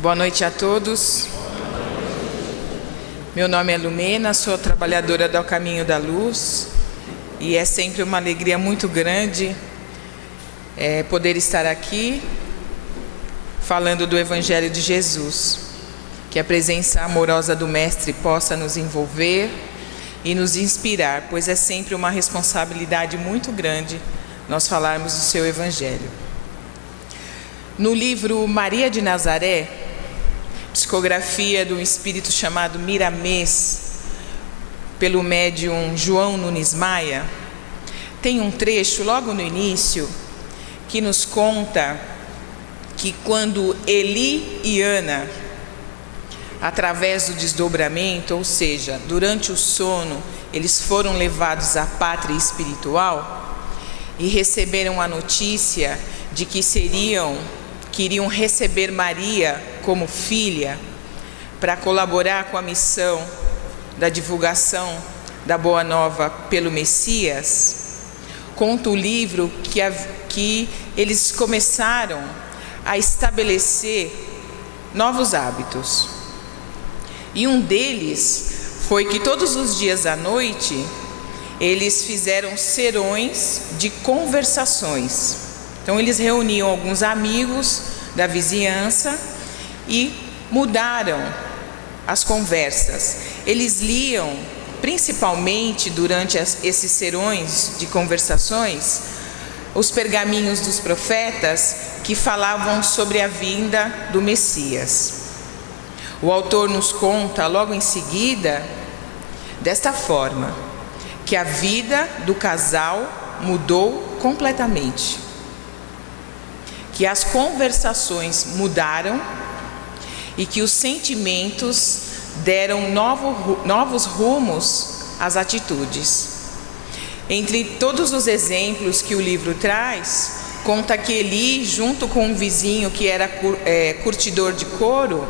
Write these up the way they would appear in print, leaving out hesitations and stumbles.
Boa noite a todos. Meu nome é Lumena, sou trabalhadora do Caminho da Luz e é sempre uma alegria muito grande poder estar aqui falando do Evangelho de Jesus. Que a presença amorosa do Mestre possa nos envolver e nos inspirar, pois é sempre uma responsabilidade muito grande nós falarmos do seu Evangelho. No livro Maria de Nazaré, psicografia de um espírito chamado Miramês, pelo médium João Nunes Maia, tem um trecho logo no início que nos conta que quando Eli e Ana, através do desdobramento, ou seja, durante o sono, eles foram levados à pátria espiritual e receberam a notícia de que iriam receber Maria como filha para colaborar com a missão da divulgação da Boa Nova pelo Messias. Conta o livro que eles começaram a estabelecer novos hábitos. E um deles foi que todos os dias à noite eles fizeram serões de conversações. Então eles reuniam alguns amigos da vizinhança e mudaram as conversas. Eles liam, principalmente durante esses serões de conversações, os pergaminhos dos profetas que falavam sobre a vinda do Messias. O autor nos conta logo em seguida, desta forma, que a vida do casal mudou completamente, que as conversações mudaram e que os sentimentos deram novos rumos às atitudes. Entre todos os exemplos que o livro traz, conta que Eli, junto com um vizinho que era curtidor de couro,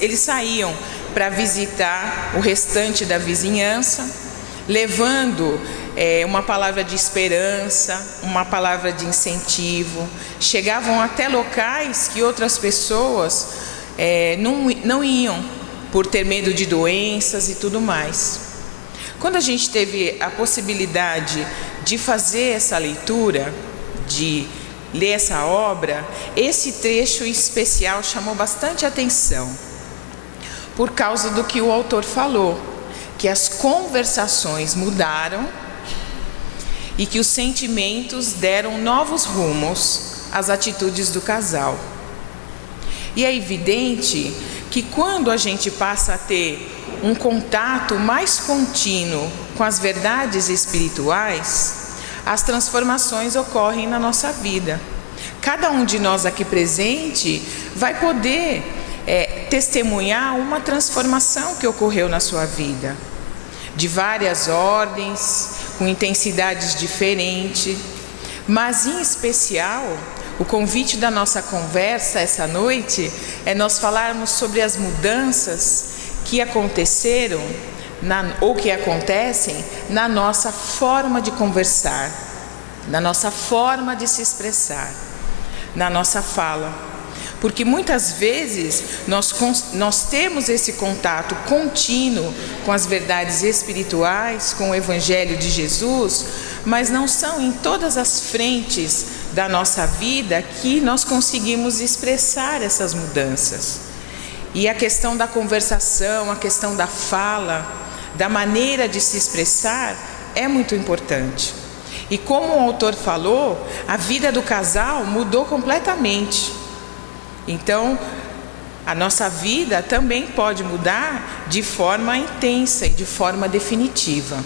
eles saíam para visitar o restante da vizinhança, levando uma palavra de esperança, uma palavra de incentivo. Chegavam até locais que outras pessoas não iam, por ter medo de doenças e tudo mais. Quando a gente teve a possibilidade de fazer essa leitura, de ler essa obra, esse trecho em especial chamou bastante atenção, por causa do que o autor falou, que as conversações mudaram e que os sentimentos deram novos rumos às atitudes do casal. E é evidente que quando a gente passa a ter um contato mais contínuo com as verdades espirituais, as transformações ocorrem na nossa vida. Cada um de nós aqui presente vai poder testemunhar uma transformação que ocorreu na sua vida, de várias ordens, com intensidades diferentes, mas em especial, o convite da nossa conversa essa noite é nós falarmos sobre as mudanças que aconteceram ou que acontecem na nossa forma de conversar, na nossa forma de se expressar, na nossa fala. Porque muitas vezes nós temos esse contato contínuo com as verdades espirituais, com o Evangelho de Jesus, mas não são em todas as frentes da nossa vida que nós conseguimos expressar essas mudanças. E a questão da conversação, a questão da fala, da maneira de se expressar é muito importante. E como o autor falou, a vida do casal mudou completamente. Então, a nossa vida também pode mudar de forma intensa e de forma definitiva.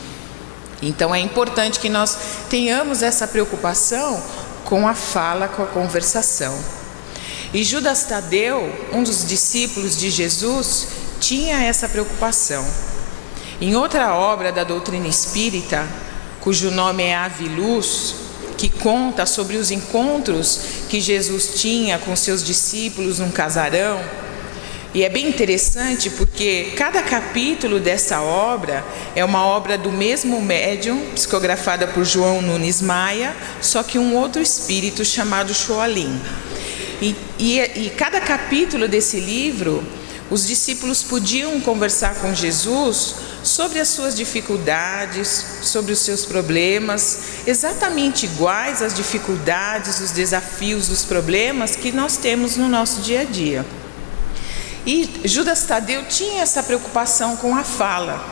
Então, é importante que nós tenhamos essa preocupação com a fala, com a conversação. E Judas Tadeu, um dos discípulos de Jesus, tinha essa preocupação. Em outra obra da doutrina espírita, cujo nome é Ave Luz, que conta sobre os encontros que Jesus tinha com seus discípulos num casarão, e é bem interessante porque cada capítulo dessa obra é uma obra do mesmo médium, psicografada por João Nunes Maia, só que um outro espírito chamado Xoalim. E cada capítulo desse livro, os discípulos podiam conversar com Jesus sobre as suas dificuldades, sobre os seus problemas, exatamente iguais às dificuldades, os desafios, os problemas que nós temos no nosso dia a dia. E Judas Tadeu tinha essa preocupação com a fala.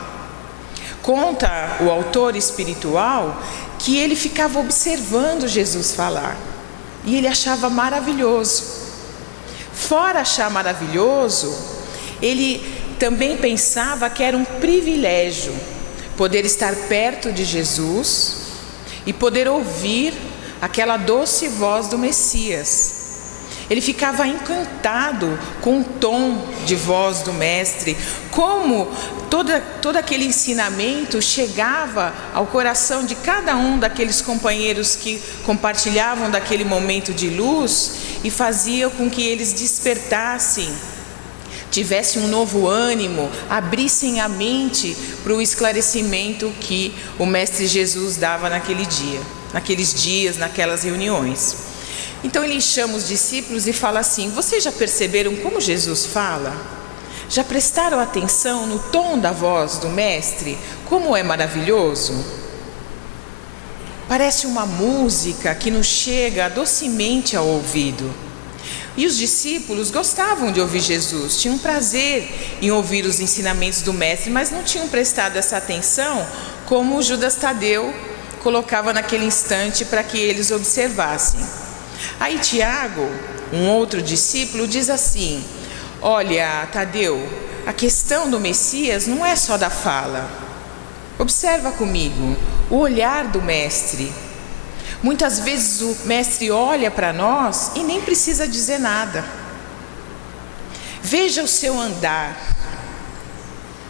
Conta o autor espiritual que ele ficava observando Jesus falar e ele achava maravilhoso. Fora achar maravilhoso, ele também pensava que era um privilégio poder estar perto de Jesus e poder ouvir aquela doce voz do Messias. Ele ficava encantado com o tom de voz do Mestre, como todo aquele ensinamento chegava ao coração de cada um daqueles companheiros que compartilhavam daquele momento de luz e fazia com que eles despertassem, tivessem um novo ânimo, abrissem a mente para o esclarecimento que o Mestre Jesus dava naqueles dias, naquelas reuniões. Então ele chama os discípulos e fala assim: vocês já perceberam como Jesus fala? Já prestaram atenção no tom da voz do Mestre? Como é maravilhoso? Parece uma música que nos chega docemente ao ouvido. E os discípulos gostavam de ouvir Jesus, tinham prazer em ouvir os ensinamentos do Mestre, mas não tinham prestado essa atenção como o Judas Tadeu colocava naquele instante para que eles observassem. Aí Tiago, um outro discípulo, diz assim: olha, Tadeu, a questão do Messias não é só da fala. Observa comigo o olhar do Mestre. Muitas vezes o Mestre olha para nós e nem precisa dizer nada. Veja o seu andar,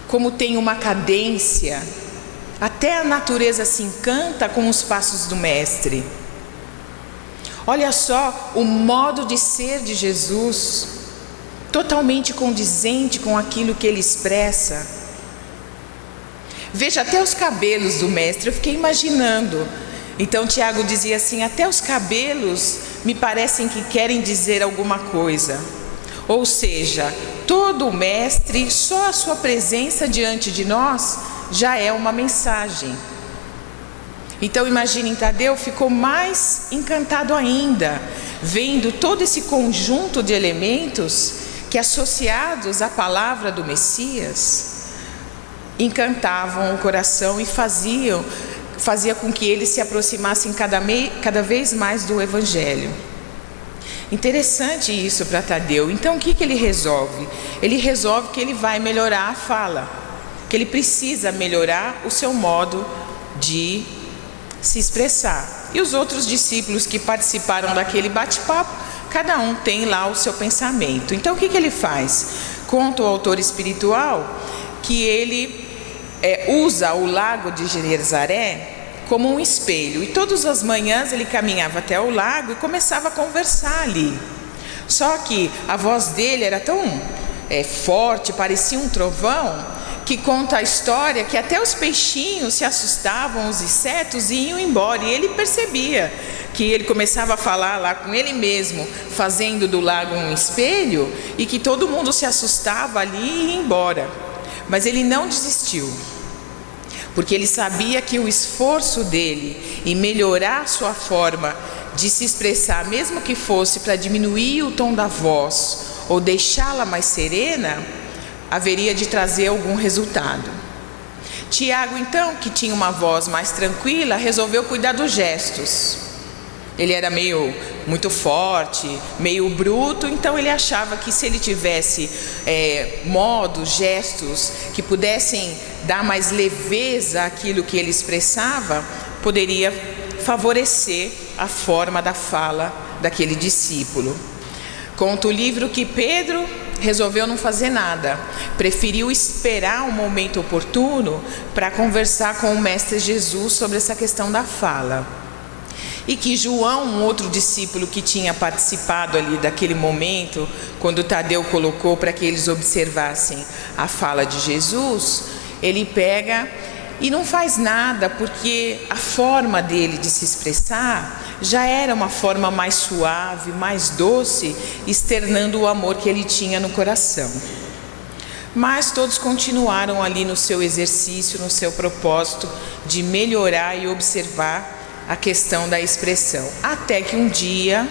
como tem uma cadência. Até a natureza se encanta com os passos do Mestre. Olha só o modo de ser de Jesus, totalmente condizente com aquilo que ele expressa. Veja até os cabelos do Mestre, eu fiquei imaginando. Então Tiago dizia assim: até os cabelos me parecem que querem dizer alguma coisa. Ou seja, todo o Mestre, só a sua presença diante de nós já é uma mensagem. Então imaginem, Tadeu ficou mais encantado ainda, vendo todo esse conjunto de elementos que, associados à palavra do Messias, encantavam o coração e fazia com que eles se aproximassem cada vez mais do Evangelho. Interessante isso para Tadeu. Então o que ele resolve? Ele resolve que ele vai melhorar a fala, que ele precisa melhorar o seu modo de se expressar. E os outros discípulos que participaram daquele bate-papo, cada um tem lá o seu pensamento. Então o que ele faz? Conta o autor espiritual que ele usa o lago de Genezaré como um espelho, e todas as manhãs ele caminhava até o lago e começava a conversar ali. Só que a voz dele era tão forte, parecia um trovão, que conta a história que até os peixinhos se assustavam, os insetos, e iam embora. E ele percebia que ele começava a falar lá com ele mesmo, fazendo do lago um espelho, e que todo mundo se assustava ali e ia embora. Mas ele não desistiu, porque ele sabia que o esforço dele em melhorar sua forma de se expressar, mesmo que fosse para diminuir o tom da voz ou deixá-la mais serena, haveria de trazer algum resultado. Tiago, então, que tinha uma voz mais tranquila, resolveu cuidar dos gestos. Ele era muito forte, meio bruto, então ele achava que se ele tivesse modos, gestos que pudessem dar mais leveza àquilo que ele expressava, poderia favorecer a forma da fala daquele discípulo. Conta o livro que Pedro resolveu não fazer nada, preferiu esperar um momento oportuno para conversar com o Mestre Jesus sobre essa questão da fala. E que João, um outro discípulo que tinha participado ali daquele momento, quando Tadeu colocou para que eles observassem a fala de Jesus, ele pega E não faz nada, porque a forma dele de se expressar já era uma forma mais suave, mais doce, externando o amor que ele tinha no coração. Mas todos continuaram ali no seu exercício, no seu propósito de melhorar e observar a questão da expressão. Até que um dia,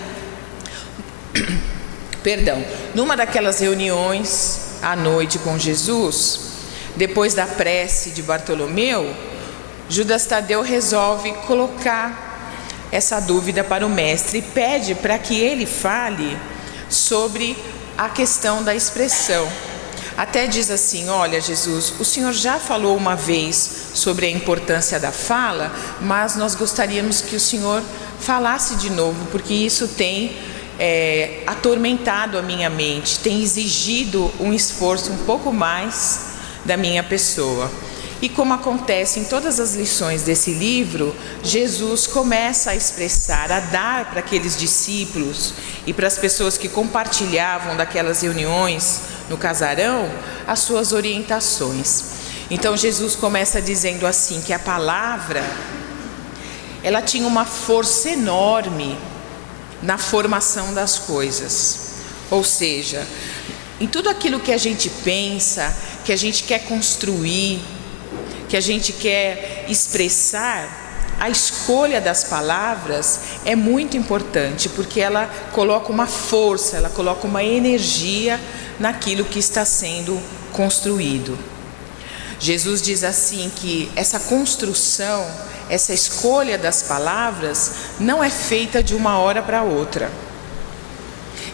numa daquelas reuniões à noite com Jesus, depois da prece de Bartolomeu, Judas Tadeu resolve colocar essa dúvida para o mestre e pede para que ele fale sobre a questão da expressão. Até diz assim: olha, Jesus, o Senhor já falou uma vez sobre a importância da fala, mas nós gostaríamos que o Senhor falasse de novo, porque isso tem atormentado a minha mente, tem exigido um esforço um pouco mais da minha pessoa. E como acontece em todas as lições desse livro, Jesus começa a expressar, a dar para aqueles discípulos e para as pessoas que compartilhavam daquelas reuniões no casarão, as suas orientações. Então Jesus começa dizendo assim, que a palavra, ela tinha uma força enorme na formação das coisas. Ou seja, em tudo aquilo que a gente pensa, que a gente quer construir, que a gente quer expressar, a escolha das palavras é muito importante, porque ela coloca uma força, ela coloca uma energia naquilo que está sendo construído. Jesus diz assim que essa construção, essa escolha das palavras não é feita de uma hora para outra.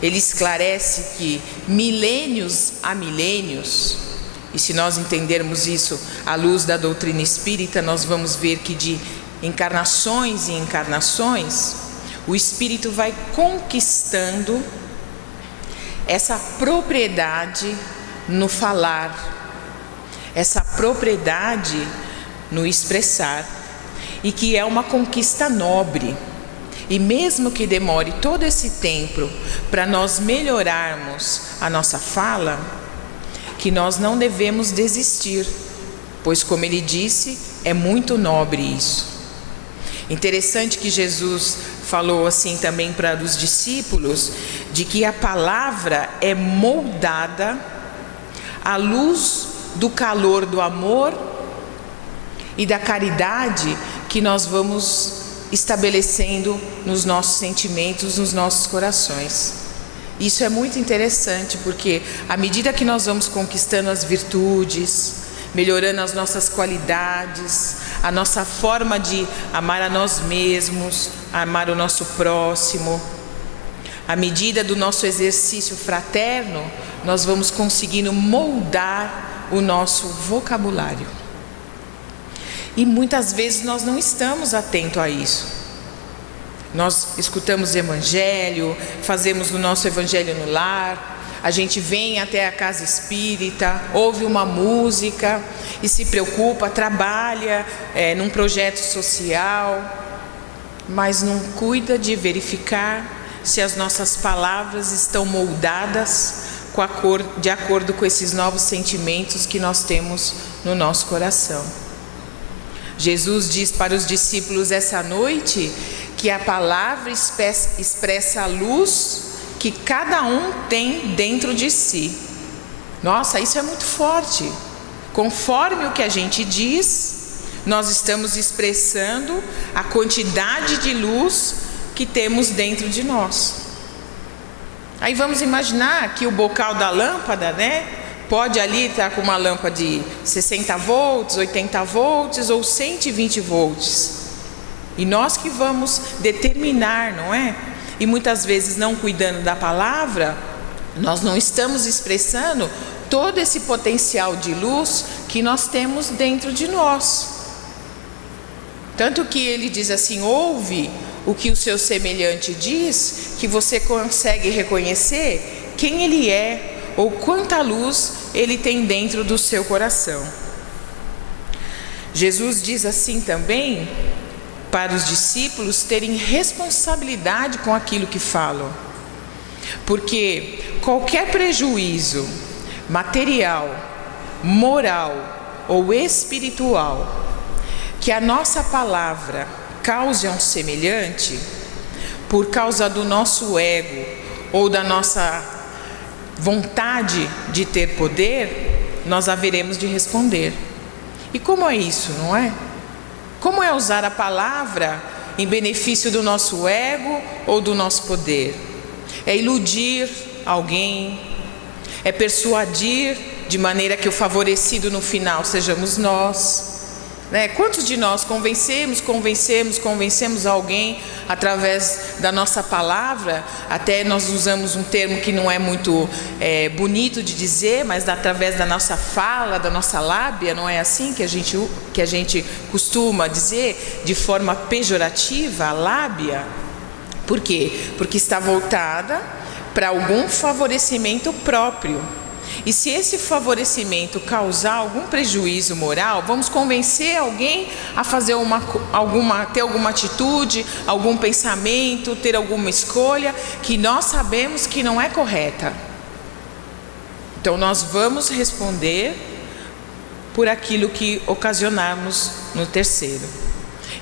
Ele esclarece que milênios a milênios, e se nós entendermos isso à luz da doutrina espírita, nós vamos ver que de encarnações em encarnações, o espírito vai conquistando essa propriedade no falar, essa propriedade no expressar, e que é uma conquista nobre. E mesmo que demore todo esse tempo para nós melhorarmos a nossa fala, que nós não devemos desistir, pois, como ele disse, é muito nobre isso. Interessante que Jesus falou assim também para os discípulos, de que a palavra é moldada à luz do calor do amor e da caridade que nós vamos estabelecendo nos nossos sentimentos, nos nossos corações. Isso é muito interessante, porque à medida que nós vamos conquistando as virtudes, melhorando as nossas qualidades, a nossa forma de amar a nós mesmos, amar o nosso próximo, à medida do nosso exercício fraterno, nós vamos conseguindo moldar o nosso vocabulário. E muitas vezes nós não estamos atentos a isso. Nós escutamos o evangelho, fazemos o nosso evangelho no lar, a gente vem até a casa espírita, ouve uma música e se preocupa, trabalha num projeto social, mas não cuida de verificar se as nossas palavras estão moldadas de acordo com esses novos sentimentos que nós temos no nosso coração. Jesus diz para os discípulos essa noite que a palavra expressa a luz que cada um tem dentro de si. Nossa, isso é muito forte. Conforme o que a gente diz, nós estamos expressando a quantidade de luz que temos dentro de nós. Aí vamos imaginar que o bocal da lâmpada, pode ali estar com uma lâmpada de 60 volts, 80 volts ou 120 volts. E nós que vamos determinar, não é? E muitas vezes, não cuidando da palavra, nós não estamos expressando todo esse potencial de luz que nós temos dentro de nós. Tanto que ele diz assim: ouve o que o seu semelhante diz, que você consegue reconhecer quem ele é ou quanta luz ele tem dentro do seu coração. Jesus diz assim também para os discípulos terem responsabilidade com aquilo que falam, porque qualquer prejuízo material, moral ou espiritual que a nossa palavra cause a um semelhante, por causa do nosso ego ou da nossa vontade de ter poder, nós haveremos de responder. E como é isso, não é? Como é usar a palavra em benefício do nosso ego ou do nosso poder? É iludir alguém, é persuadir de maneira que o favorecido no final sejamos nós, né? Quantos de nós convencemos alguém através da nossa palavra? Até nós usamos um termo que não é muito bonito de dizer, mas através da nossa fala, da nossa lábia, não é assim que a gente costuma dizer de forma pejorativa, a lábia? Por quê? Porque está voltada para algum favorecimento próprio. E se esse favorecimento causar algum prejuízo moral, vamos convencer alguém a fazer ter alguma atitude, algum pensamento, ter alguma escolha que nós sabemos que não é correta. Então nós vamos responder por aquilo que ocasionarmos no terceiro.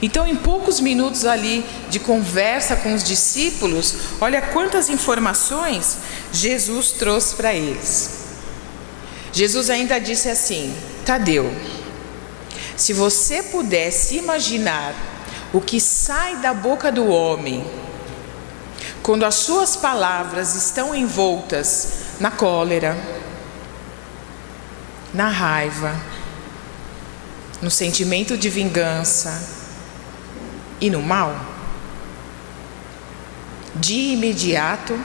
Então, em poucos minutos ali de conversa com os discípulos, olha quantas informações Jesus trouxe para eles. Jesus ainda disse assim: Tadeu, se você pudesse imaginar o que sai da boca do homem quando as suas palavras estão envoltas na cólera, na raiva, no sentimento de vingança e no mal, de imediato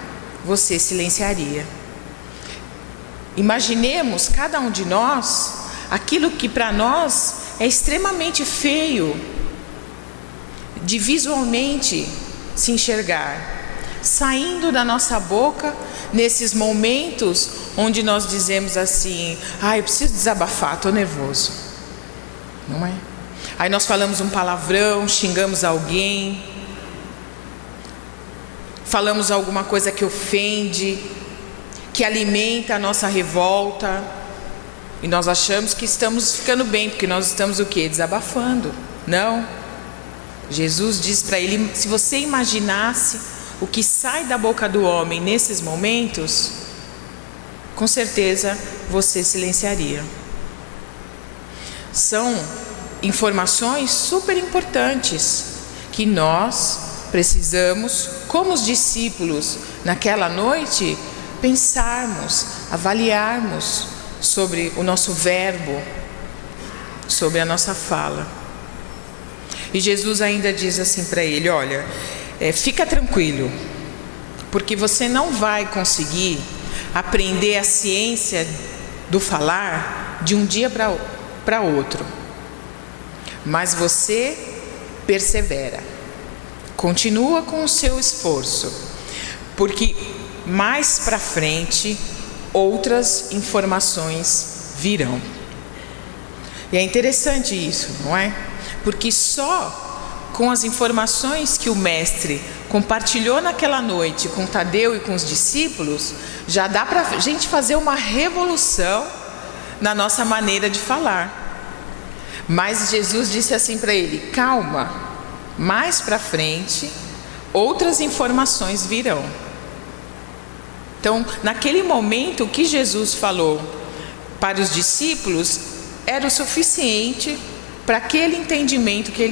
você silenciaria. Imaginemos cada um de nós aquilo que para nós é extremamente feio de visualmente se enxergar, saindo da nossa boca nesses momentos onde nós dizemos assim: eu preciso desabafar, estou nervoso, não é? Aí nós falamos um palavrão, xingamos alguém, falamos alguma coisa que ofende, que alimenta a nossa revolta, e nós achamos que estamos ficando bem, porque nós estamos o quê? Desabafando. Não. Jesus diz para ele: se você imaginasse o que sai da boca do homem nesses momentos, com certeza você silenciaria. São informações super importantes que nós precisamos, como os discípulos naquela noite, pensarmos, avaliarmos sobre o nosso verbo, sobre a nossa fala. E Jesus ainda diz assim para ele: olha, fica tranquilo, porque você não vai conseguir aprender a ciência do falar de um dia para outro, mas você persevera, continua com o seu esforço, porque mais para frente outras informações virão. E é interessante isso, não é? Porque só com as informações que o mestre compartilhou naquela noite com Tadeu e com os discípulos, já dá para a gente fazer uma revolução na nossa maneira de falar. Mas Jesus disse assim para ele: calma, mais para frente outras informações virão. Então, naquele momento, o que Jesus falou para os discípulos era o suficiente para aquele entendimento que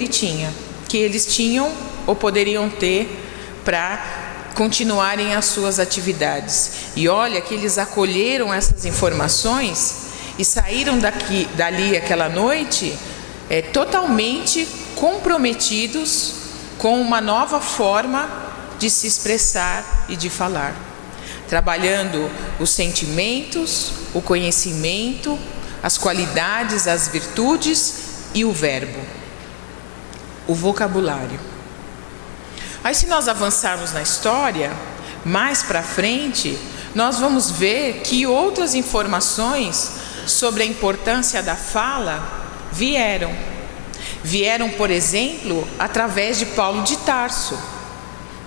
eles tinham ou poderiam ter para continuarem as suas atividades. E olha que eles acolheram essas informações e saíram dali aquela noite totalmente comprometidos com uma nova forma de se expressar e de falar, trabalhando os sentimentos, o conhecimento, as qualidades, as virtudes e o verbo, o vocabulário. Aí, se nós avançarmos na história, mais para frente, nós vamos ver que outras informações sobre a importância da fala vieram, por exemplo, através de Paulo de Tarso.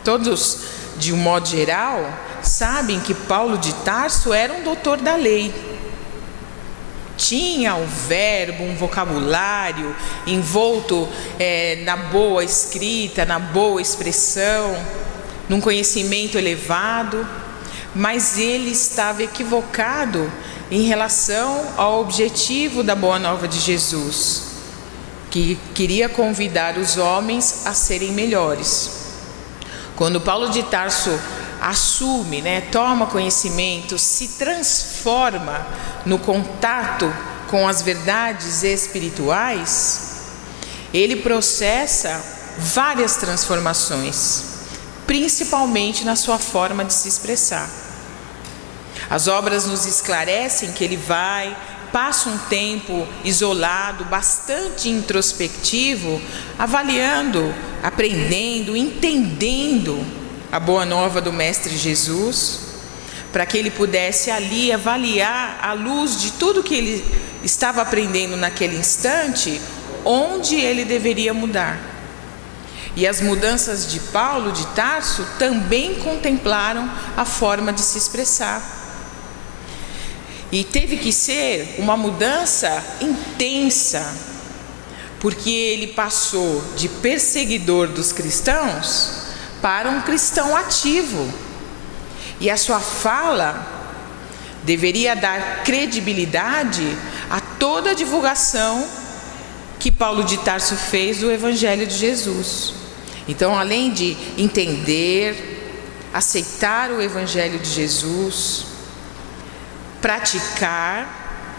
Todos, de um modo geral, sabem que Paulo de Tarso era um doutor da lei. tinha o verbo, um vocabulário envolto na boa escrita, na boa expressão, num conhecimento elevado, mas ele estava equivocado em relação ao objetivo da Boa Nova de Jesus, que queria convidar os homens a serem melhores. Quando Paulo de Tarso assume, toma conhecimento, se transforma no contato com as verdades espirituais, ele processa várias transformações, principalmente na sua forma de se expressar. As obras nos esclarecem que ele passa um tempo isolado, bastante introspectivo, avaliando, aprendendo, entendendo a Boa Nova do Mestre Jesus, para que ele pudesse ali avaliar, à luz de tudo que ele estava aprendendo naquele instante, onde ele deveria mudar. E as mudanças de Paulo de Tarso também contemplaram a forma de se expressar. E teve que ser uma mudança intensa, porque ele passou de perseguidor dos cristãos para um cristão ativo. E a sua fala deveria dar credibilidade a toda a divulgação que Paulo de Tarso fez do Evangelho de Jesus. Então, além de entender, aceitar o Evangelho de Jesus, praticar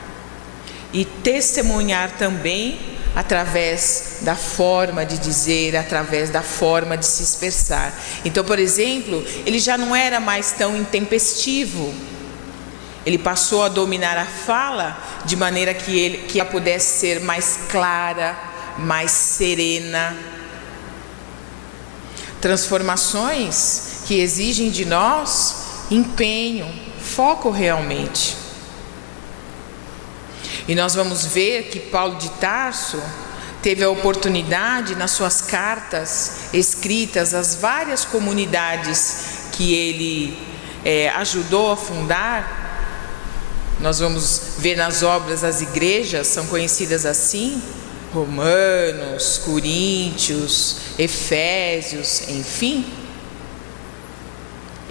e testemunhar também através da forma de dizer, através da forma de se expressar. Então, por exemplo, ele já não era mais tão intempestivo. Ele passou a dominar a fala de maneira que ela pudesse ser mais clara, mais serena. Transformações que exigem de nós empenho, foco realmente. E nós vamos ver que Paulo de Tarso teve a oportunidade, nas suas cartas escritas às várias comunidades que ele ajudou a fundar. Nós vamos ver nas obras as igrejas, são conhecidas assim: Romanos, Coríntios, Efésios, enfim.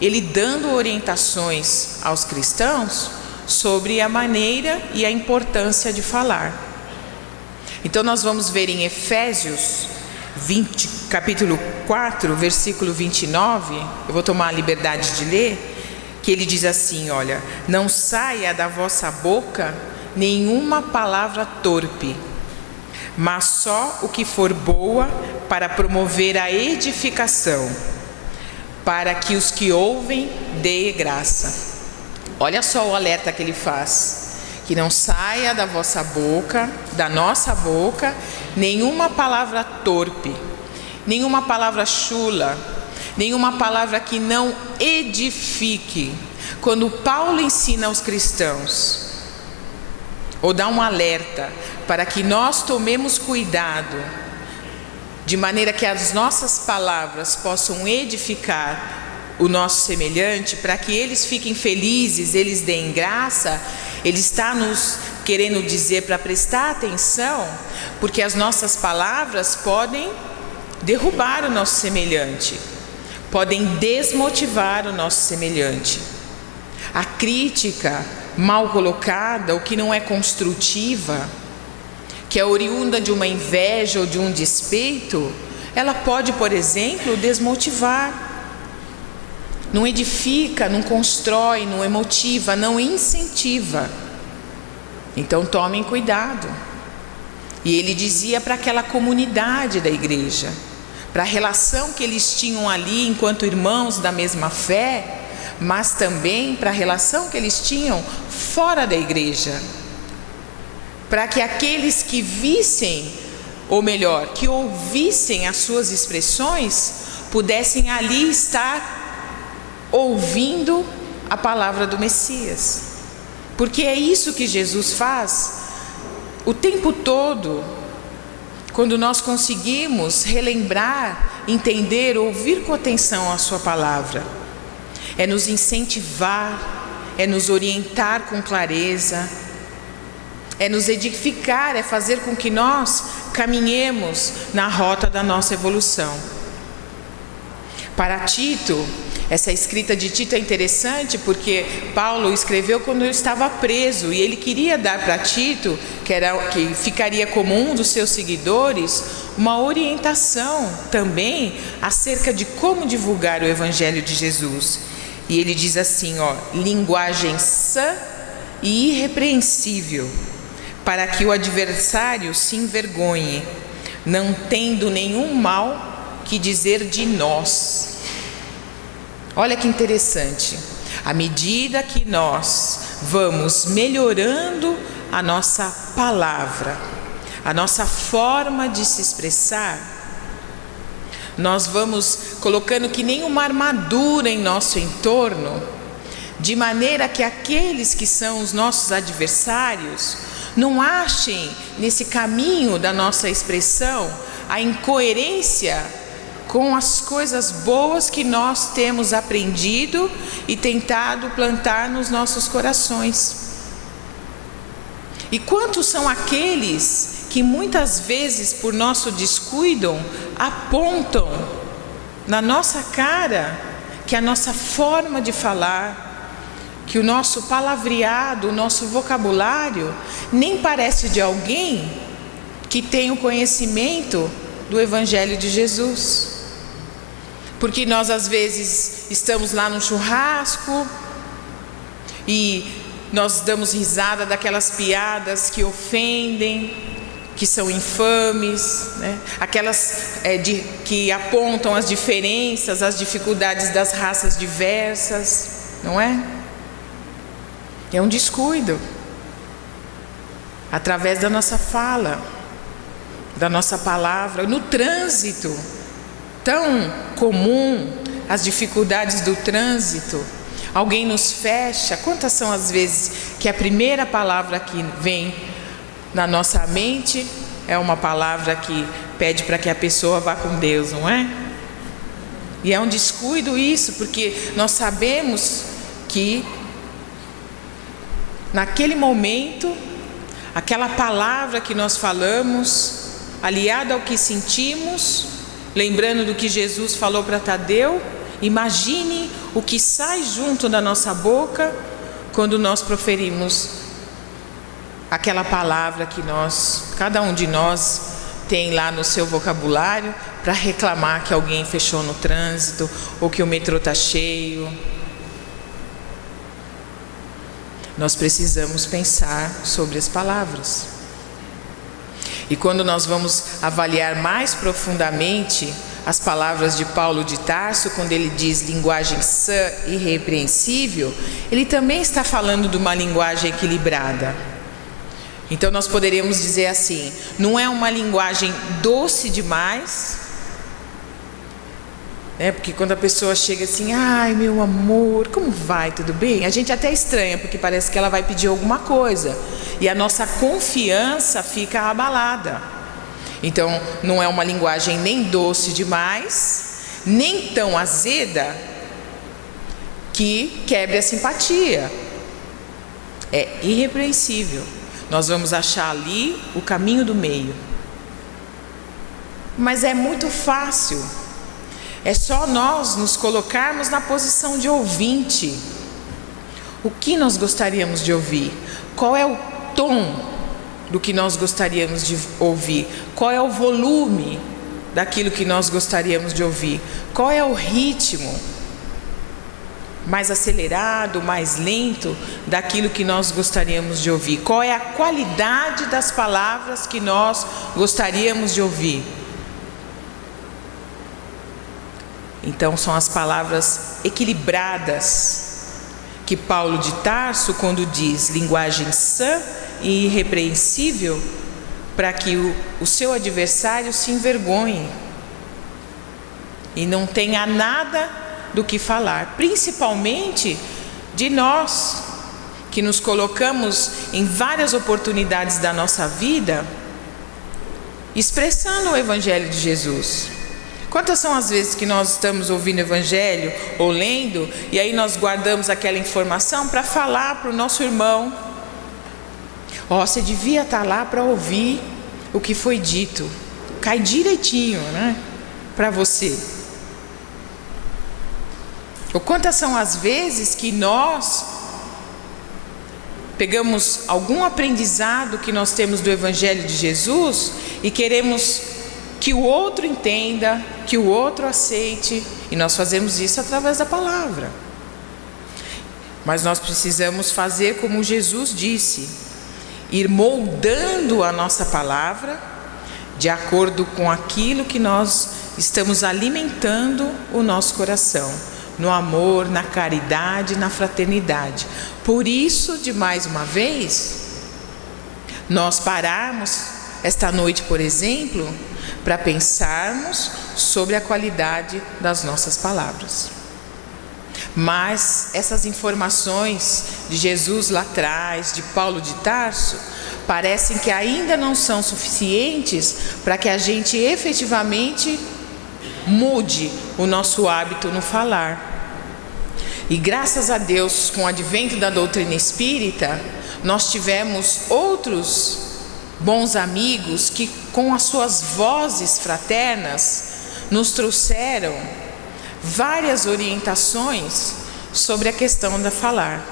Ele dando orientações aos cristãos sobre a maneira e a importância de falar. Então nós vamos ver em Efésios capítulo 4, versículo 29, eu vou tomar a liberdade de ler, que ele diz assim, olha: não saia da vossa boca nenhuma palavra torpe, mas só o que for boa para promover a edificação, para que os que ouvem dê graça. Olha só o alerta que ele faz: que não saia da vossa boca, da nossa boca, nenhuma palavra torpe, nenhuma palavra chula, nenhuma palavra que não edifique. Quando Paulo ensina aos cristãos, ou dá um alerta para que nós tomemos cuidado, de maneira que as nossas palavras possam edificar o nosso semelhante, para que eles fiquem felizes, eles deem graça, ele está nos querendo dizer para prestar atenção, porque as nossas palavras podem derrubar o nosso semelhante, podem desmotivar o nosso semelhante. A crítica mal colocada, ou que não é construtiva, que é oriunda de uma inveja ou de um despeito, ela pode, por exemplo, desmotivar. Não edifica, não constrói, não emotiva, não incentiva. Então tomem cuidado. E ele dizia para aquela comunidade da igreja, para a relação que eles tinham ali enquanto irmãos da mesma fé, mas também para a relação que eles tinham fora da igreja, para que aqueles que vissem, ou melhor, que ouvissem as suas expressões, pudessem ali estar ouvindo a palavra do Messias. Porque é isso que Jesus faz o tempo todo. Quando nós conseguimos relembrar, entender, ouvir com atenção a sua palavra, é nos incentivar, é nos orientar com clareza, é nos edificar, é fazer com que nós caminhemos na rota da nossa evolução. Para Tito, essa escrita de Tito é interessante porque Paulo escreveu quando ele estava preso e ele queria dar para Tito, que ficaria como um dos seus seguidores, uma orientação também acerca de como divulgar o Evangelho de Jesus. E ele diz assim, linguagem sã e irrepreensível, para que o adversário se envergonhe, não tendo nenhum mal que dizer de nós. Olha que interessante, à medida que nós vamos melhorando a nossa palavra, a nossa forma de se expressar, nós vamos colocando que nem uma armadura em nosso entorno, de maneira que aqueles que são os nossos adversários não achem nesse caminho da nossa expressão a incoerência com as coisas boas que nós temos aprendido e tentado plantar nos nossos corações. E quantos são aqueles que muitas vezes, por nosso descuido, apontam na nossa cara que a nossa forma de falar, que o nosso palavreado, o nosso vocabulário, nem parece de alguém que tem o conhecimento do Evangelho de Jesus. Porque nós às vezes estamos lá no churrasco e nós damos risada daquelas piadas que ofendem, que são infames, né? Aquelas que apontam as diferenças, as dificuldades das raças diversas, não é? É um descuido, através da nossa fala, da nossa palavra, no trânsito, tão comum, as dificuldades do trânsito, alguém nos fecha. Quantas são as vezes que a primeira palavra que vem na nossa mente é uma palavra que pede para que a pessoa vá com Deus, não é? E é um descuido isso, porque nós sabemos que naquele momento, aquela palavra que nós falamos, aliada ao que sentimos, lembrando do que Jesus falou para Tadeu, imagine o que sai junto da nossa boca quando nós proferimos aquela palavra que cada um de nós tem lá no seu vocabulário para reclamar que alguém fechou no trânsito ou que o metrô está cheio. Nós precisamos pensar sobre as palavras. E quando nós vamos avaliar mais profundamente as palavras de Paulo de Tarso, quando ele diz linguagem sã e irrepreensível, ele também está falando de uma linguagem equilibrada. Então nós poderíamos dizer assim, não é uma linguagem doce demais, porque quando a pessoa chega assim, ai meu amor, como vai, tudo bem? A gente até estranha, porque parece que ela vai pedir alguma coisa e a nossa confiança fica abalada. Então não é uma linguagem nem doce demais, nem tão azeda que quebre a simpatia. É irrepreensível. Nós vamos achar ali o caminho do meio. Mas é muito fácil. É só nós nos colocarmos na posição de ouvinte. O que nós gostaríamos de ouvir? Qual é o tom do que nós gostaríamos de ouvir? Qual é o volume daquilo que nós gostaríamos de ouvir? Qual é o ritmo? Mais acelerado, mais lento daquilo que nós gostaríamos de ouvir? Qual é a qualidade das palavras que nós gostaríamos de ouvir? Então são as palavras equilibradas que Paulo de Tarso, quando diz linguagem sã e irrepreensível, para que o seu adversário se envergonhe e não tenha nada do que falar, principalmente de nós, que nos colocamos em várias oportunidades da nossa vida, expressando o Evangelho de Jesus. Quantas são as vezes que nós estamos ouvindo o Evangelho ou lendo, e aí nós guardamos aquela informação para falar para o nosso irmão, Você devia estar lá para ouvir o que foi dito. Cai direitinho, né? Para você. Ou quantas são as vezes que nós pegamos algum aprendizado que nós temos do Evangelho de Jesus e queremos que o outro entenda, que o outro aceite, e nós fazemos isso através da palavra. Mas nós precisamos fazer como Jesus disse, ir moldando a nossa palavra de acordo com aquilo que nós estamos alimentando o nosso coração, no amor, na caridade, na fraternidade. Por isso, de mais uma vez, nós pararmos esta noite, por exemplo, para pensarmos sobre a qualidade das nossas palavras. Mas essas informações de Jesus lá atrás, de Paulo de Tarso, parecem que ainda não são suficientes para que a gente efetivamente mude o nosso hábito no falar. E graças a Deus, com o advento da doutrina espírita, nós tivemos outros bons amigos que, com as suas vozes fraternas, nos trouxeram várias orientações sobre a questão da falar.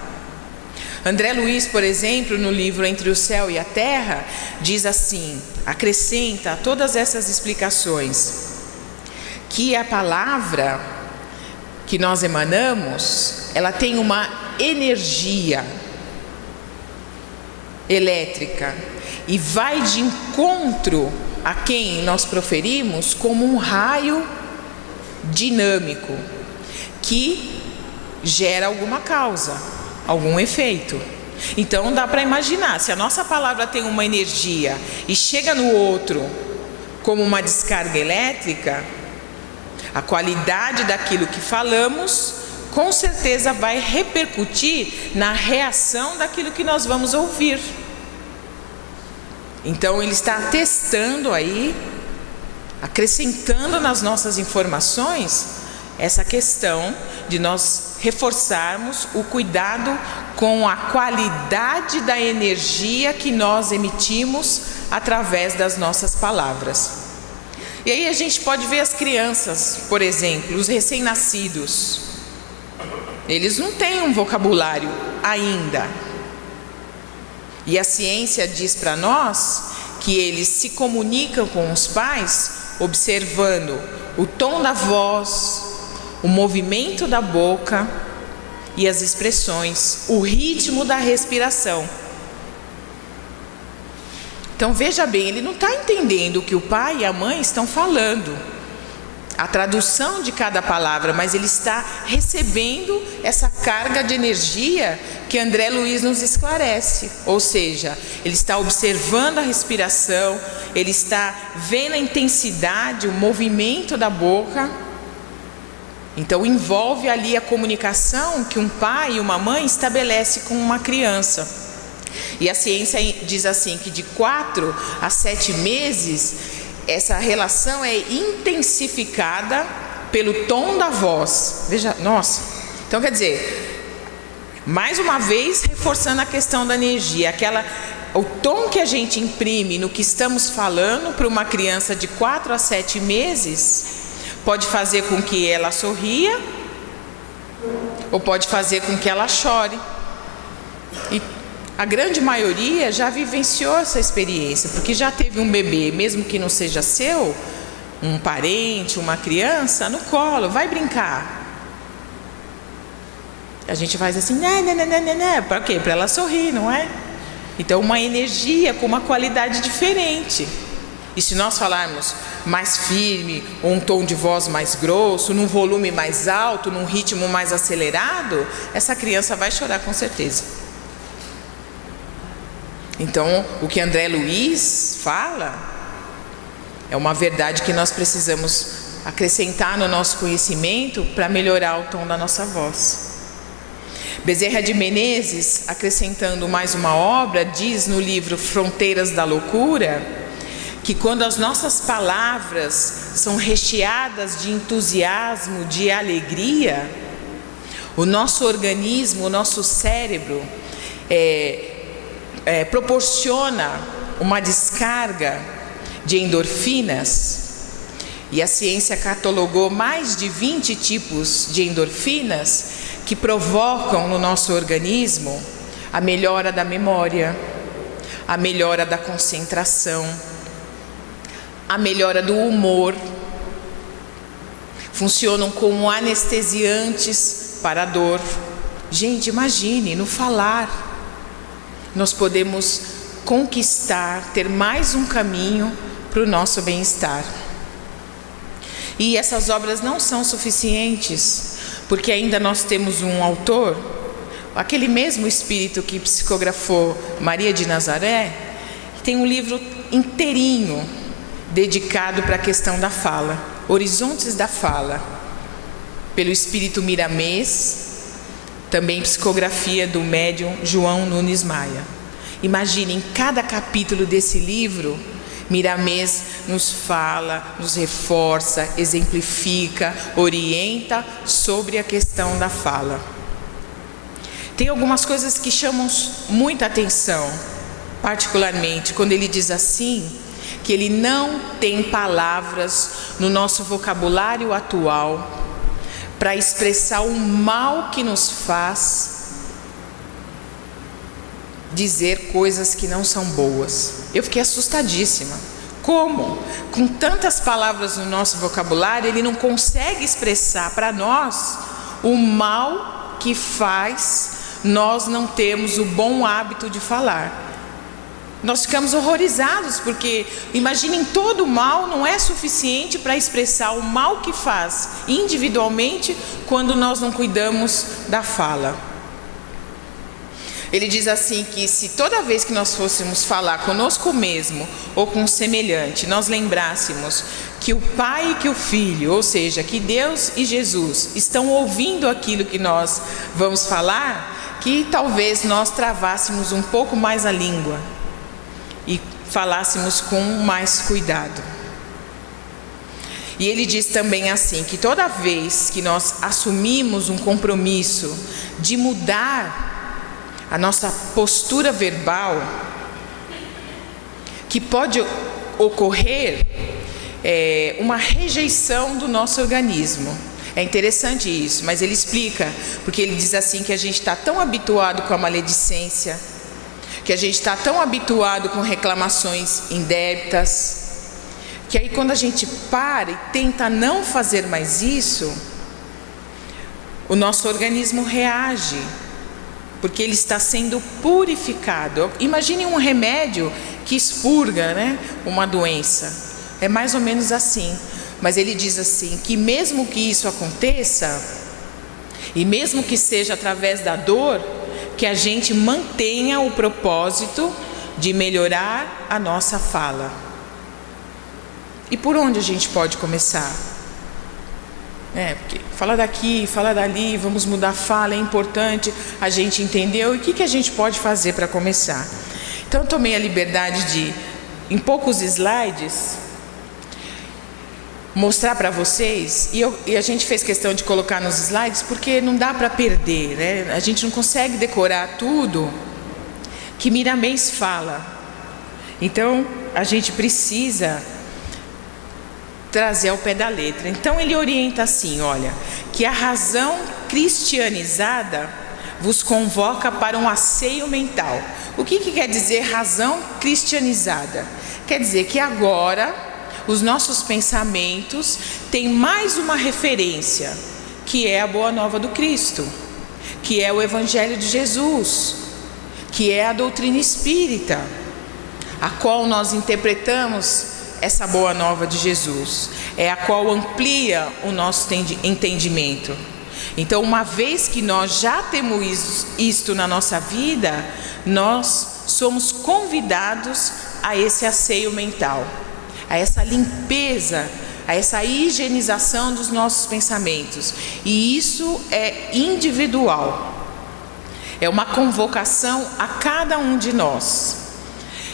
André Luiz, por exemplo, no livro Entre o Céu e a Terra, diz assim, acrescenta a todas essas explicações, que a palavra que nós emanamos, ela tem uma energia elétrica e vai de encontro a quem nós proferimos como um raio dinâmico que gera alguma causa, algum efeito. Então dá para imaginar, se a nossa palavra tem uma energia e chega no outro como uma descarga elétrica, a qualidade daquilo que falamos com certeza vai repercutir na reação daquilo que nós vamos ouvir. Então ele está testando aí, acrescentando nas nossas informações essa questão de nós reforçarmos o cuidado com a qualidade da energia que nós emitimos através das nossas palavras. E aí a gente pode ver as crianças, por exemplo, os recém-nascidos. Eles não têm um vocabulário ainda. E a ciência diz para nós que eles se comunicam com os pais observando o tom da voz, o movimento da boca e as expressões, o ritmo da respiração. Então veja bem, ele não está entendendo o que o pai e a mãe estão falando, a tradução de cada palavra, mas ele está recebendo essa carga de energia que André Luiz nos esclarece. Ou seja, ele está observando a respiração, ele está vendo a intensidade, o movimento da boca. Então envolve ali a comunicação que um pai e uma mãe estabelece com uma criança. E a ciência diz assim que de 4 a 7 meses essa relação é intensificada pelo tom da voz. Veja, nossa. Então quer dizer, mais uma vez reforçando a questão da energia, o tom que a gente imprime no que estamos falando para uma criança de 4 a 7 meses pode fazer com que ela sorria ou pode fazer com que ela chore. E a grande maioria já vivenciou essa experiência, porque já teve um bebê, mesmo que não seja seu, um parente, uma criança, no colo, vai brincar. A gente faz assim, né, para quê? Para ela sorrir, não é? Então uma energia com uma qualidade diferente. E se nós falarmos mais firme, ou um tom de voz mais grosso, num volume mais alto, num ritmo mais acelerado, essa criança vai chorar com certeza. Então, o que André Luiz fala é uma verdade que nós precisamos acrescentar no nosso conhecimento para melhorar o tom da nossa voz. Bezerra de Menezes, acrescentando mais uma obra, diz no livro Fronteiras da Loucura, que quando as nossas palavras são recheadas de entusiasmo, de alegria, o nosso organismo, o nosso cérebro proporciona uma descarga de endorfinas, e a ciência catalogou mais de 20 tipos de endorfinas que provocam no nosso organismo a melhora da memória, a melhora da concentração, a melhora do humor. Funcionam como anestesiantes para a dor. Gente, imagine, no falar, nós podemos conquistar, ter mais um caminho para o nosso bem-estar. E essas obras não são suficientes, porque ainda nós temos um autor, aquele mesmo espírito que psicografou Maria de Nazaré, que tem um livro inteirinho dedicado para a questão da fala, Horizontes da Fala, pelo espírito Miramês, também psicografia do médium João Nunes Maia. Imagine, em cada capítulo desse livro, Miramês nos fala, nos reforça, exemplifica, orienta sobre a questão da fala. Tem algumas coisas que chamam muita atenção, particularmente quando ele diz assim, que ele não tem palavras no nosso vocabulário atual para expressar o mal que nos faz dizer coisas que não são boas. Eu fiquei assustadíssima. Como? Com tantas palavras no nosso vocabulário, ele não consegue expressar para nós o mal que faz nós não termos o bom hábito de falar. Nós ficamos horrorizados, porque imaginem, todo mal não é suficiente para expressar o mal que faz individualmente quando nós não cuidamos da fala. Ele diz assim que se toda vez que nós fôssemos falar conosco mesmo ou com um semelhante, nós lembrássemos que o Pai e que o Filho, ou seja, que Deus e Jesus estão ouvindo aquilo que nós vamos falar, que talvez nós travássemos um pouco mais a língua e falássemos com mais cuidado. E ele diz também assim, que toda vez que nós assumimos um compromisso de mudar a nossa postura verbal, que pode ocorrer uma rejeição do nosso organismo. É interessante isso, mas ele explica, porque ele diz assim que a gente está tão habituado com a maledicência, que a gente está tão habituado com reclamações indébitas, que aí quando a gente para e tenta não fazer mais isso, o nosso organismo reage, porque ele está sendo purificado. Imagine um remédio que expurga, né, uma doença. É mais ou menos assim. Mas ele diz assim, que mesmo que isso aconteça, e mesmo que seja através da dor, que a gente mantenha o propósito de melhorar a nossa fala. E por onde a gente pode começar? Porque fala daqui, fala dali, vamos mudar a fala, é importante, a gente entendeu. E o que a gente pode fazer para começar? Então eu tomei a liberdade de, em poucos slides, mostrar para vocês, e a gente fez questão de colocar nos slides, porque não dá para perder, né? A gente não consegue decorar tudo que Miramês fala. Então a gente precisa trazer ao pé da letra. Então ele orienta assim, olha, que a razão cristianizada vos convoca para um asseio mental. O que quer dizer razão cristianizada? Quer dizer que agora os nossos pensamentos têm mais uma referência, que é a boa nova do Cristo, que é o Evangelho de Jesus, que é a doutrina espírita, a qual nós interpretamos essa boa nova de Jesus, é a qual amplia o nosso entendimento. Então, uma vez que nós já temos isto na nossa vida, nós somos convidados a esse asseio mental, a essa limpeza, a essa higienização dos nossos pensamentos. E isso é individual, é uma convocação a cada um de nós.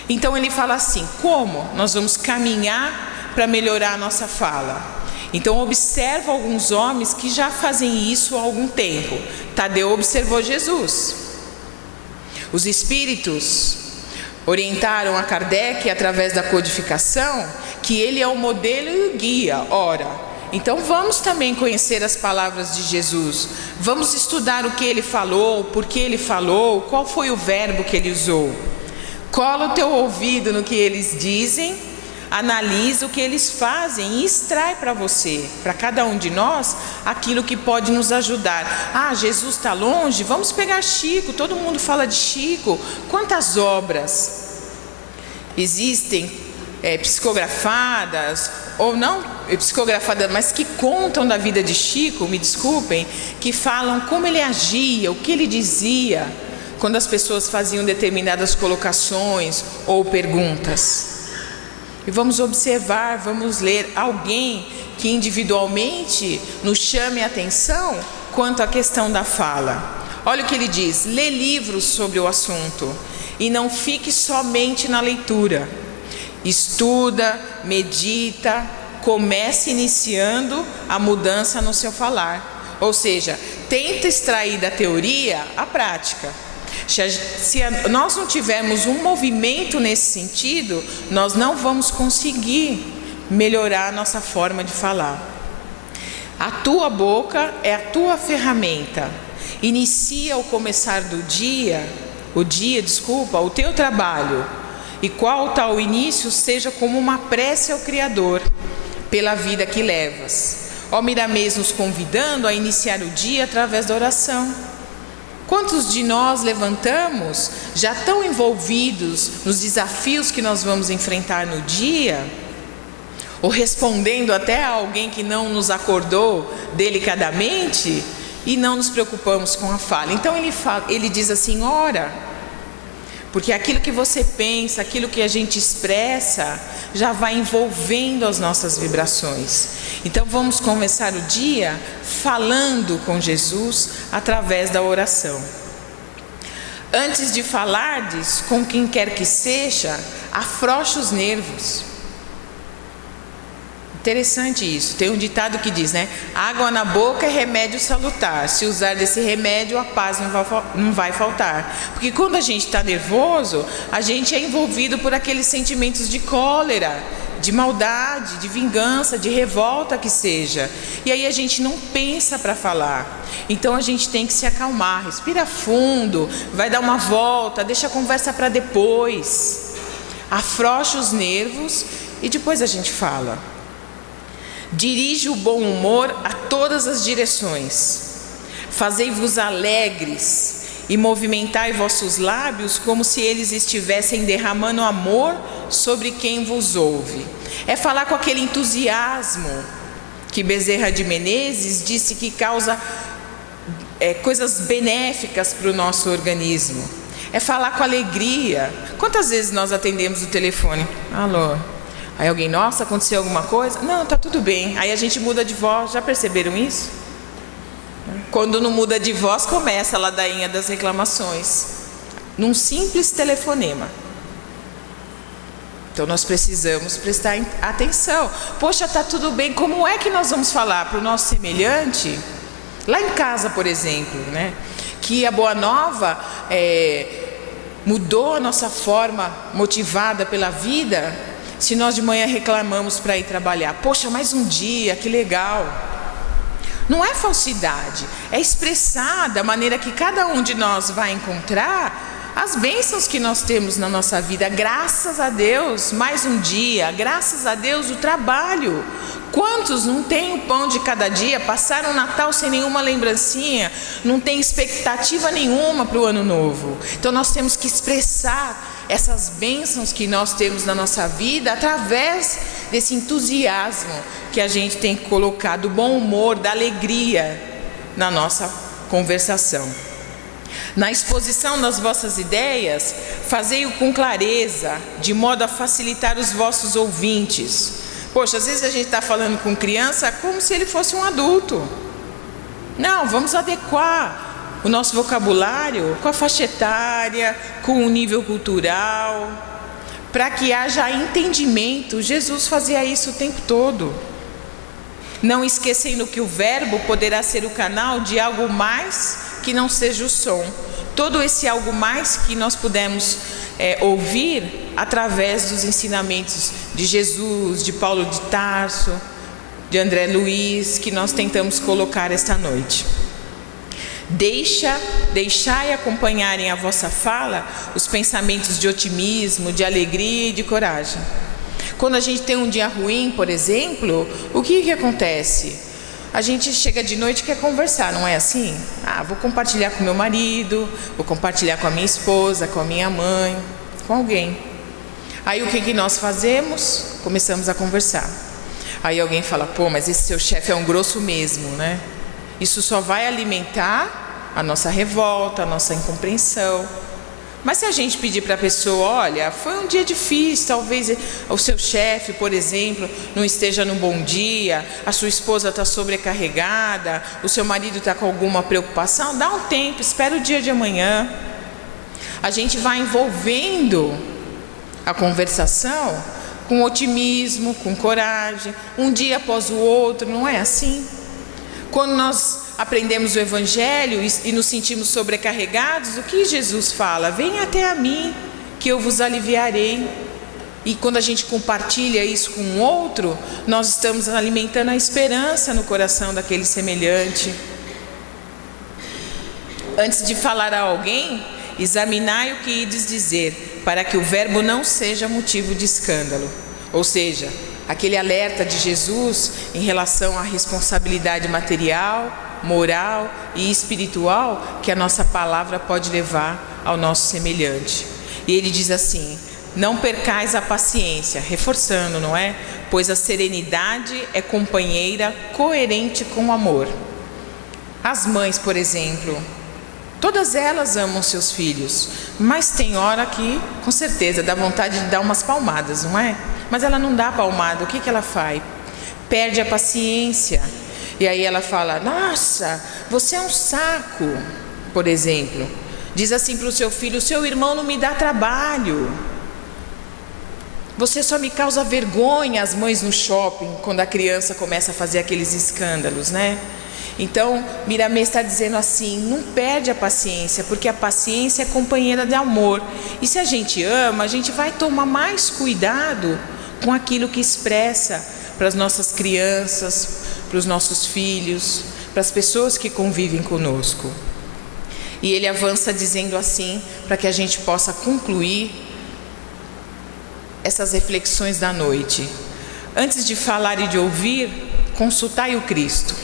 Então ele fala assim, como nós vamos caminhar para melhorar a nossa fala? Então observa alguns homens que já fazem isso há algum tempo. Tadeu observou Jesus. Os espíritos Orientaram a Kardec, através da codificação, que ele é o modelo e o guia. Ora, então vamos também conhecer as palavras de Jesus. Vamos estudar o que ele falou, por que ele falou, qual foi o verbo que ele usou. Cola o teu ouvido no que eles dizem, analisa o que eles fazem e extrai para você, para cada um de nós, aquilo que pode nos ajudar. Ah, Jesus está longe? Vamos pegar Chico, todo mundo fala de Chico. Quantas obras existem psicografadas, ou não psicografadas, mas que contam da vida de Chico, me desculpem, que falam como ele agia, o que ele dizia, quando as pessoas faziam determinadas colocações ou perguntas. E vamos observar, vamos ler alguém que individualmente nos chame a atenção quanto à questão da fala. Olha o que ele diz: lê livros sobre o assunto e não fique somente na leitura. Estuda, medita, comece iniciando a mudança no seu falar. Ou seja, tenta extrair da teoria a prática. Se nós não tivermos um movimento nesse sentido, nós não vamos conseguir melhorar a nossa forma de falar. A tua boca é a tua ferramenta. Inicia ao começar do dia, o teu trabalho. E qual tal início seja como uma prece ao Criador, pela vida que levas. Ó Miramês nos convidando a iniciar o dia através da oração. Quantos de nós levantamos já tão envolvidos nos desafios que nós vamos enfrentar no dia, ou respondendo até a alguém que não nos acordou delicadamente, e não nos preocupamos com a fala. Então ele diz assim: ora, porque aquilo que você pensa, aquilo que a gente expressa, já vai envolvendo as nossas vibrações. Então vamos começar o dia falando com Jesus através da oração. Antes de falardes com quem quer que seja, afrouxe os nervos. Interessante isso. Tem um ditado que diz, né? Água na boca é remédio salutar. Se usar desse remédio, a paz não vai faltar. Porque quando a gente está nervoso, a gente é envolvido por aqueles sentimentos de cólera, de maldade, de vingança, de revolta que seja. E aí a gente não pensa para falar. Então a gente tem que se acalmar, respira fundo, vai dar uma volta, deixa a conversa para depois. Afrouxa os nervos e depois a gente fala. Dirige o bom humor a todas as direções. Fazei-vos alegres e movimentai vossos lábios como se eles estivessem derramando amor sobre quem vos ouve. É falar com aquele entusiasmo que Bezerra de Menezes disse que causa coisas benéficas para o nosso organismo. É falar com alegria. Quantas vezes nós atendemos o telefone? Alô? Aí alguém, nossa, aconteceu alguma coisa? Não, tá tudo bem. Aí a gente muda de voz, já perceberam isso? Quando não muda de voz, começa a ladainha das reclamações. Num simples telefonema. Então nós precisamos prestar atenção. Poxa, tá tudo bem, como é que nós vamos falar para o nosso semelhante? Lá em casa, por exemplo, né? Que a Boa Nova mudou a nossa forma motivada pela vida. Se nós de manhã reclamamos para ir trabalhar, poxa, mais um dia, que legal. Não é falsidade, é expressar da maneira que cada um de nós vai encontrar as bênçãos que nós temos na nossa vida. Graças a Deus, mais um dia, graças a Deus o trabalho. Quantos não têm o pão de cada dia, passaram o Natal sem nenhuma lembrancinha, não tem expectativa nenhuma para o ano novo. Então nós temos que expressar essas bênçãos que nós temos na nossa vida através desse entusiasmo que a gente tem que colocar, do bom humor, da alegria na nossa conversação. Na exposição das vossas ideias, fazei-o com clareza, de modo a facilitar os vossos ouvintes. Poxa, às vezes a gente está falando com criança como se ele fosse um adulto. Não, vamos adequar o nosso vocabulário com a faixa etária, com o nível cultural, para que haja entendimento. Jesus fazia isso o tempo todo. Não esquecendo que o verbo poderá ser o canal de algo mais que não seja o som. Todo esse algo mais que nós pudemos ouvir através dos ensinamentos de Jesus, de Paulo de Tarso, de André Luiz, que nós tentamos colocar esta noite. Deixai acompanharem a vossa fala os pensamentos de otimismo, de alegria e de coragem. Quando a gente tem um dia ruim, por exemplo, o que acontece? A gente chega de noite e quer conversar, não é assim? Vou compartilhar com meu marido, vou compartilhar com a minha esposa, com a minha mãe, com alguém. Aí o que nós fazemos? Começamos a conversar. Aí alguém fala, pô, mas esse seu chefe é um grosso mesmo, né? Isso só vai alimentar a nossa revolta, a nossa incompreensão. Mas se a gente pedir para a pessoa, olha, foi um dia difícil, talvez o seu chefe, por exemplo, não esteja num bom dia, a sua esposa está sobrecarregada, o seu marido está com alguma preocupação, dá um tempo, espera o dia de amanhã. A gente vai envolvendo a conversação com otimismo, com coragem, um dia após o outro, não é assim? Quando nós aprendemos o Evangelho e nos sentimos sobrecarregados, o que Jesus fala? Venha até a mim, que eu vos aliviarei. E quando a gente compartilha isso com o outro, nós estamos alimentando a esperança no coração daquele semelhante. Antes de falar a alguém, examinai o que ides dizer, para que o verbo não seja motivo de escândalo. Ou seja, aquele alerta de Jesus em relação à responsabilidade material, moral e espiritual que a nossa palavra pode levar ao nosso semelhante. E ele diz assim, não percais a paciência, reforçando, não é? Pois a serenidade é companheira coerente com o amor. As mães, por exemplo, todas elas amam seus filhos, mas tem hora que, com certeza, dá vontade de dar umas palmadas, não é? Mas ela não dá palmada, o que ela faz? Perde a paciência. E aí ela fala, nossa, você é um saco, por exemplo. Diz assim para o seu filho, o seu irmão não me dá trabalho. Você só me causa vergonha, as mães no shopping, quando a criança começa a fazer aqueles escândalos, né? Então, Miramê está dizendo assim, não perde a paciência, porque a paciência é companheira de amor. E se a gente ama, a gente vai tomar mais cuidado com aquilo que expressa para as nossas crianças, para os nossos filhos, para as pessoas que convivem conosco. E ele avança dizendo assim, para que a gente possa concluir essas reflexões da noite. Antes de falar e de ouvir, consultai o Cristo.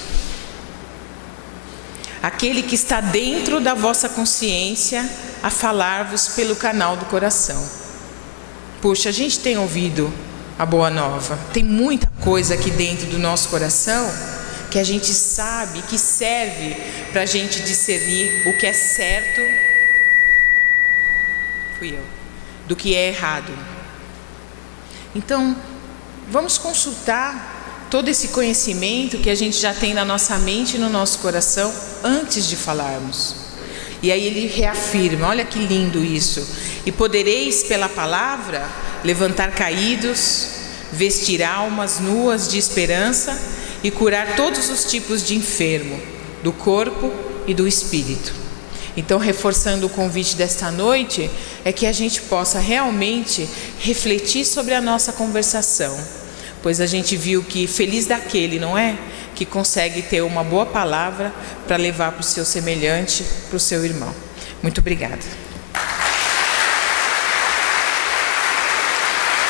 Aquele que está dentro da vossa consciência a falar-vos pelo canal do coração. Puxa, a gente tem ouvido a boa nova. Tem muita coisa aqui dentro do nosso coração que a gente sabe que serve para a gente discernir o que é certo do que é errado. Então, vamos consultar todo esse conhecimento que a gente já tem na nossa mente e no nosso coração antes de falarmos. E aí ele reafirma, olha que lindo isso. E podereis pela palavra levantar caídos, vestir almas nuas de esperança e curar todos os tipos de enfermo, do corpo e do espírito. Então, reforçando o convite desta noite, é que a gente possa realmente refletir sobre a nossa conversação, pois a gente viu que feliz daquele, não é? Que consegue ter uma boa palavra para levar para o seu semelhante, para o seu irmão. Muito obrigada.